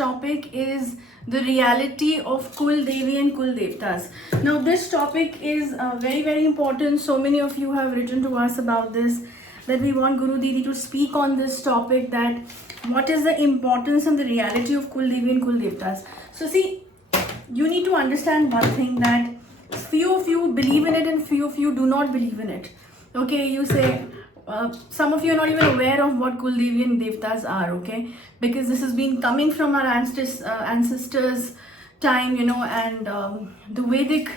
topic is the reality of Kul Devi and Kul Devtas. Now, this topic is very, very important. So many of you have written to us about this, that we want Guru Didi to speak on this topic, that what is the importance and the reality of Kul Devi and Kul Devtas. So, see, you need to understand one thing, that few of you believe in it and few of you do not believe in it. Okay, you say, some of you are not even aware of what Kul Devi and Devtas are, okay? Because this has been coming from our ancestors' time, and the Vedic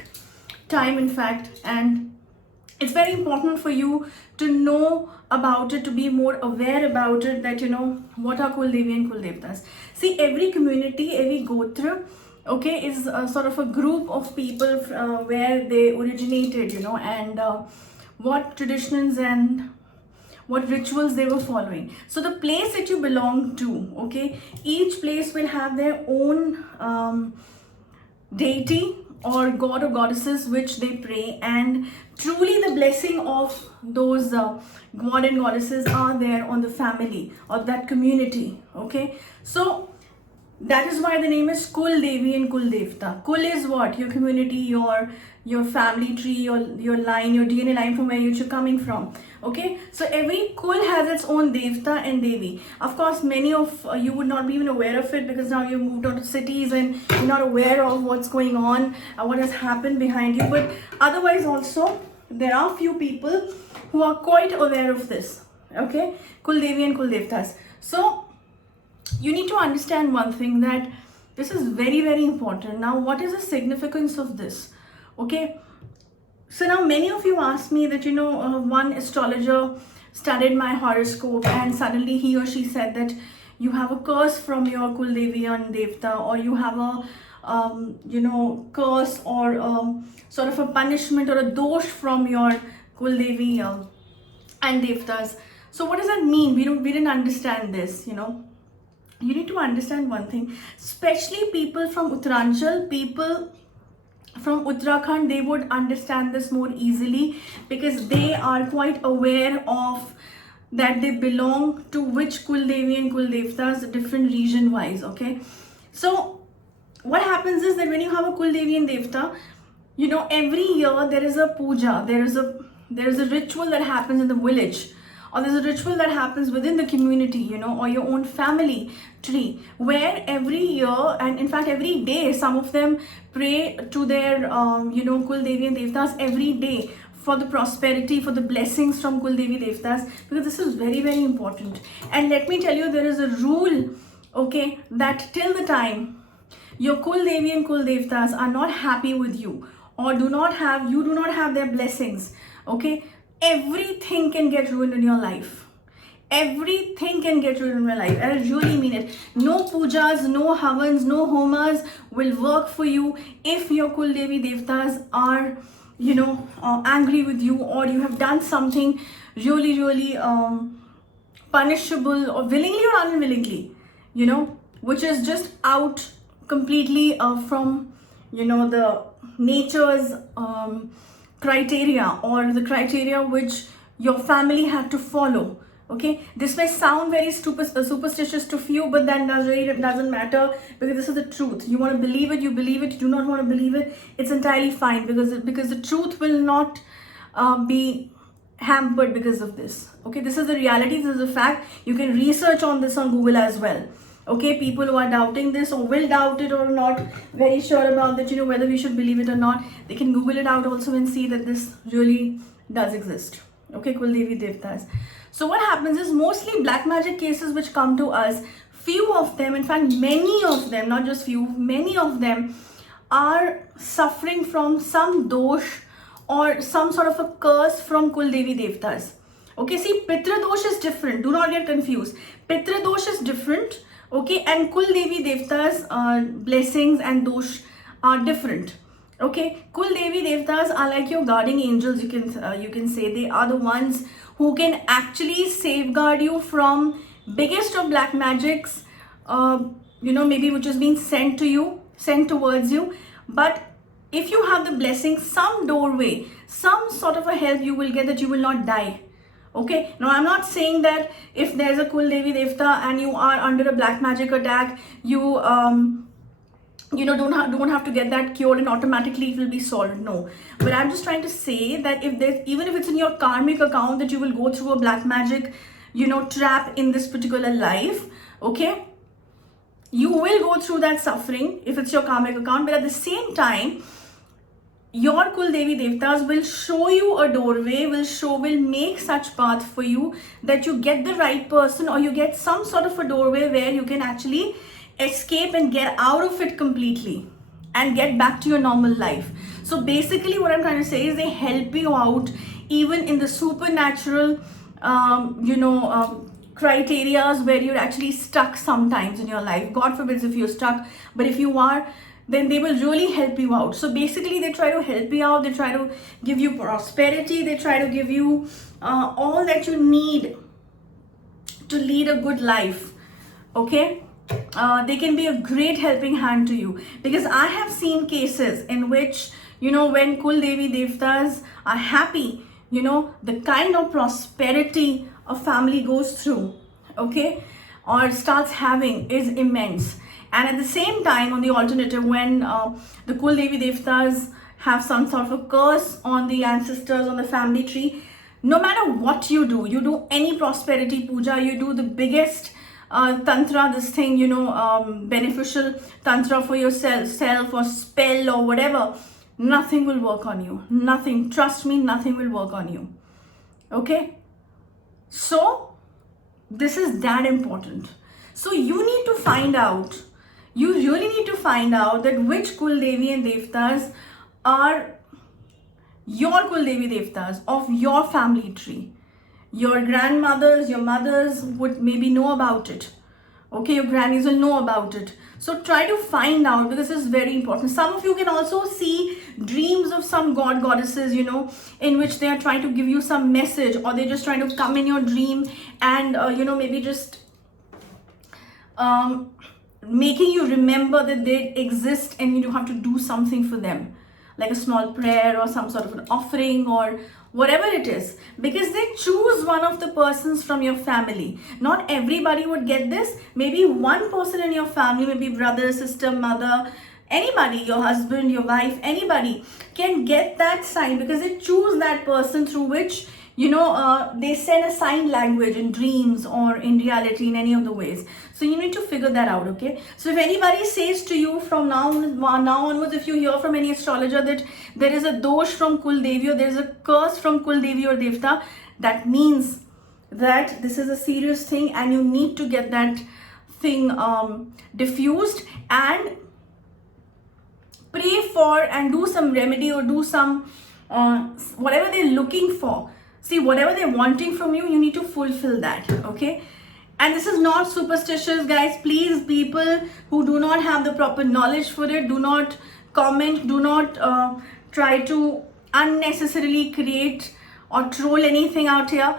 time, in fact. And it's very important for you to know about it, to be more aware about it, that, what are Kul Devi and Kul Devtas. See, every community, every Gotra, okay, is sort of a group of people where they originated, and what traditions and what rituals they were following. So the place that you belong to, okay, each place will have their own deity or god or goddesses which they pray, and truly the blessing of those god and goddesses are there on the family or that community, okay? So that is why the name is Kul Devi and Kul Devta. Kul is what? Your community, your family tree, your line, your DNA line from where you're coming from. Okay, so every Kul has its own Devta and Devi. Of course, many of you would not be even aware of it, because now you've moved on to cities and you're not aware of what's going on, what has happened behind you. But otherwise also, there are few people who are quite aware of this. Okay, Kul Devi and Kul Devtas. So you need to understand one thing, that this is very, very important. Now, what is the significance of this? Okay, so now many of you ask me that, one astrologer studied my horoscope and suddenly he or she said that you have a curse from your Kul Devi and Devta, or you have a curse or sort of a punishment or a dosh from your Kul Devi and Devtas. So what does that mean? We didn't understand this, You need to understand one thing, especially people from Uttaranchal, people from Uttarakhand, they would understand this more easily, because they are quite aware of that they belong to which Kul Devi and Kul Devtas, different region wise, okay? So what happens is that when you have a Kul Devi and Devta, every year there is a puja, there is a ritual that happens in the village, or there's a ritual that happens within the community, or your own family tree, where every year, and in fact every day, some of them pray to their, Kul Devi and Devtas every day for the prosperity, for the blessings from Kul Devi Devtas, because this is very, very important. And let me tell you, there is a rule, okay, that till the time your Kul Devi and Kul Devtas are not happy with you, or you do not have their blessings, okay, everything can get ruined in your life. Everything can get ruined in your life. And I really mean it. No pujas, no havans, no homas will work for you if your Kul Devi Devtas are, angry with you, or you have done something really, really punishable, or willingly or unwillingly, which is just out completely from, the nature's criteria, or the criteria which your family had to follow. Okay, this may sound very superstitious to few, but that doesn't matter, because this is the truth. You want to believe it, you believe it. You do not want to believe it, it's entirely fine, because the truth will not be hampered because of this. Okay, this is the reality, this is a fact. You can research on this on Google as well. Okay, people who are doubting this, or will doubt it, or not very sure about that, whether we should believe it or not, they can Google it out also and see that this really does exist. Okay, Kul Devi Devtas. So what happens is, mostly black magic cases which come to us, few of them, in fact many of them, not just few, many of them are suffering from some dosh or some sort of a curse from Kul Devi Devtas. Okay, see, Pitra dosh is different, do not get confused. Pitra dosh is different, okay, and Kul Devi Devtas blessings and dosh are different. Okay, Kul Devi Devtas are like your guardian angels, you can say. They are the ones who can actually safeguard you from biggest of black magics, maybe which is being sent towards you. But if you have the blessing, some doorway, some sort of a help you will get, that you will not die. Okay, now I'm not saying that if there's a Kul Devi Devta and you are under a black magic attack, you know, don't have to get that cured and automatically it will be solved. No, but I'm just trying to say that if there's, even if it's in your karmic account that you will go through a black magic, you know, trap in this particular life, okay, you will go through that suffering if it's your karmic account. But at the same time, your Kul Devi Devtas will show you a doorway, will make such path for you that you get the right person, or you get some sort of a doorway where you can actually escape and get out of it completely and get back to your normal life. So basically what I'm trying to say is they help you out even in the supernatural criterias where you're actually stuck sometimes in your life. God forbid if you're stuck, but if you are, then they will really help you out. So basically they try to help you out, they try to give you prosperity, they try to give you all that you need to lead a good life. Okay, they can be a great helping hand to you, because I have seen cases in which, you know, when Kul Devi Devtas are happy, you know, the kind of prosperity a family goes through, okay, or starts having is immense. And at the same time, on the alternative, when the Kul Devi Devtas have some sort of a curse on the ancestors, on the family tree, no matter what you do any prosperity puja, you do the biggest tantra, this thing, you know, beneficial tantra for yourself or spell or whatever, nothing will work on you. Nothing. Trust me, nothing will work on you. Okay? So, this is that important. So, you need to find out, you really need to find out that which Kul Devi and Devtas are your Kul Devi Devtas of your family tree. Your grandmothers, your mothers would maybe know about it. Okay, your grannies will know about it. So try to find out, because this is very important. Some of you can also see dreams of some god, goddesses, you know, in which they are trying to give you some message, or they're just trying to come in your dream and, you know, maybe just making you remember that they exist and you have to do something for them, like a small prayer or some sort of an offering or whatever it is, because they choose one of the persons from your family. Not everybody would get this. Maybe one person in your family, maybe brother, sister, mother, anybody, your husband, your wife, anybody can get that sign, because they choose that person through which, you know, they send a sign language in dreams or in reality, in any of the ways. So you need to figure that out, okay? So if anybody says to you from now onwards, if you hear from any astrologer that there is a dosh from Kul Devi or there is a curse from Kul Devi or Devta, that means that this is a serious thing and you need to get that thing diffused and pray for and do some remedy or do some whatever they're looking for. See, whatever they're wanting from you, you need to fulfill that, okay? And this is not superstitious, guys. Please, people who do not have the proper knowledge for it, do not comment, do not try to unnecessarily create or troll anything out here.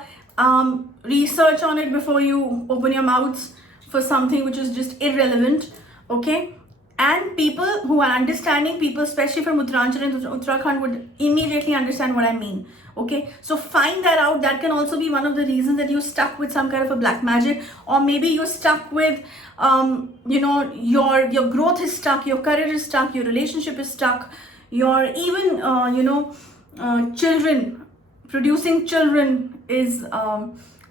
Research on it before you open your mouths for something which is just irrelevant, okay? And people who are understanding, people especially from Uttaranchal and Uttarakhand would immediately understand what I mean. Okay, so find that out. That can also be one of the reasons that you're stuck with some kind of a black magic, or maybe you're stuck with, you know, your growth is stuck, your career is stuck, your relationship is stuck, your even, you know, children, producing children is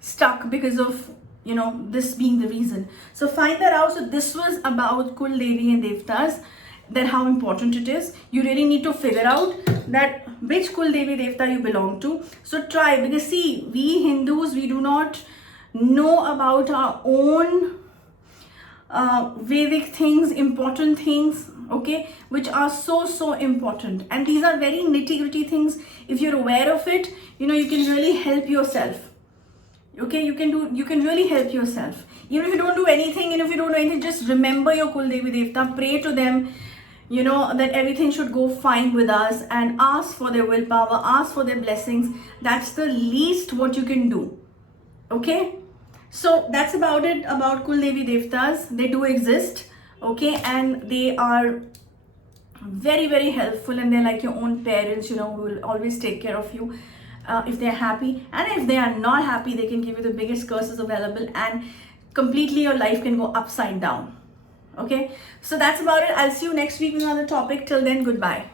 stuck because of, you know, this being the reason. So find that out. So this was about Kul Devi and Devtas, that how important it is. You really need to figure out that which Kul Devi Devta you belong to. So try, because see, we Hindus, we do not know about our own Vedic things, important things, okay, which are so important. And these are very nitty-gritty things. If you're aware of it, you know, you can really help yourself. Okay, you can really help yourself. Even if you don't do anything, and if you don't do anything, just remember your Kul Devi Devta, pray to them, you know, that everything should go fine with us, and ask for their willpower, ask for their blessings. That's the least what you can do. Okay, so that's about it about Kul Devi Devtas. They do exist, okay, and they are very helpful, and they're like your own parents, you know, who will always take care of you. if they're happy, and if they are not happy, they can give you the biggest curses available, and completely your life can go upside down. Okay, so that's about it. I'll see you next week with another topic. Till then, goodbye.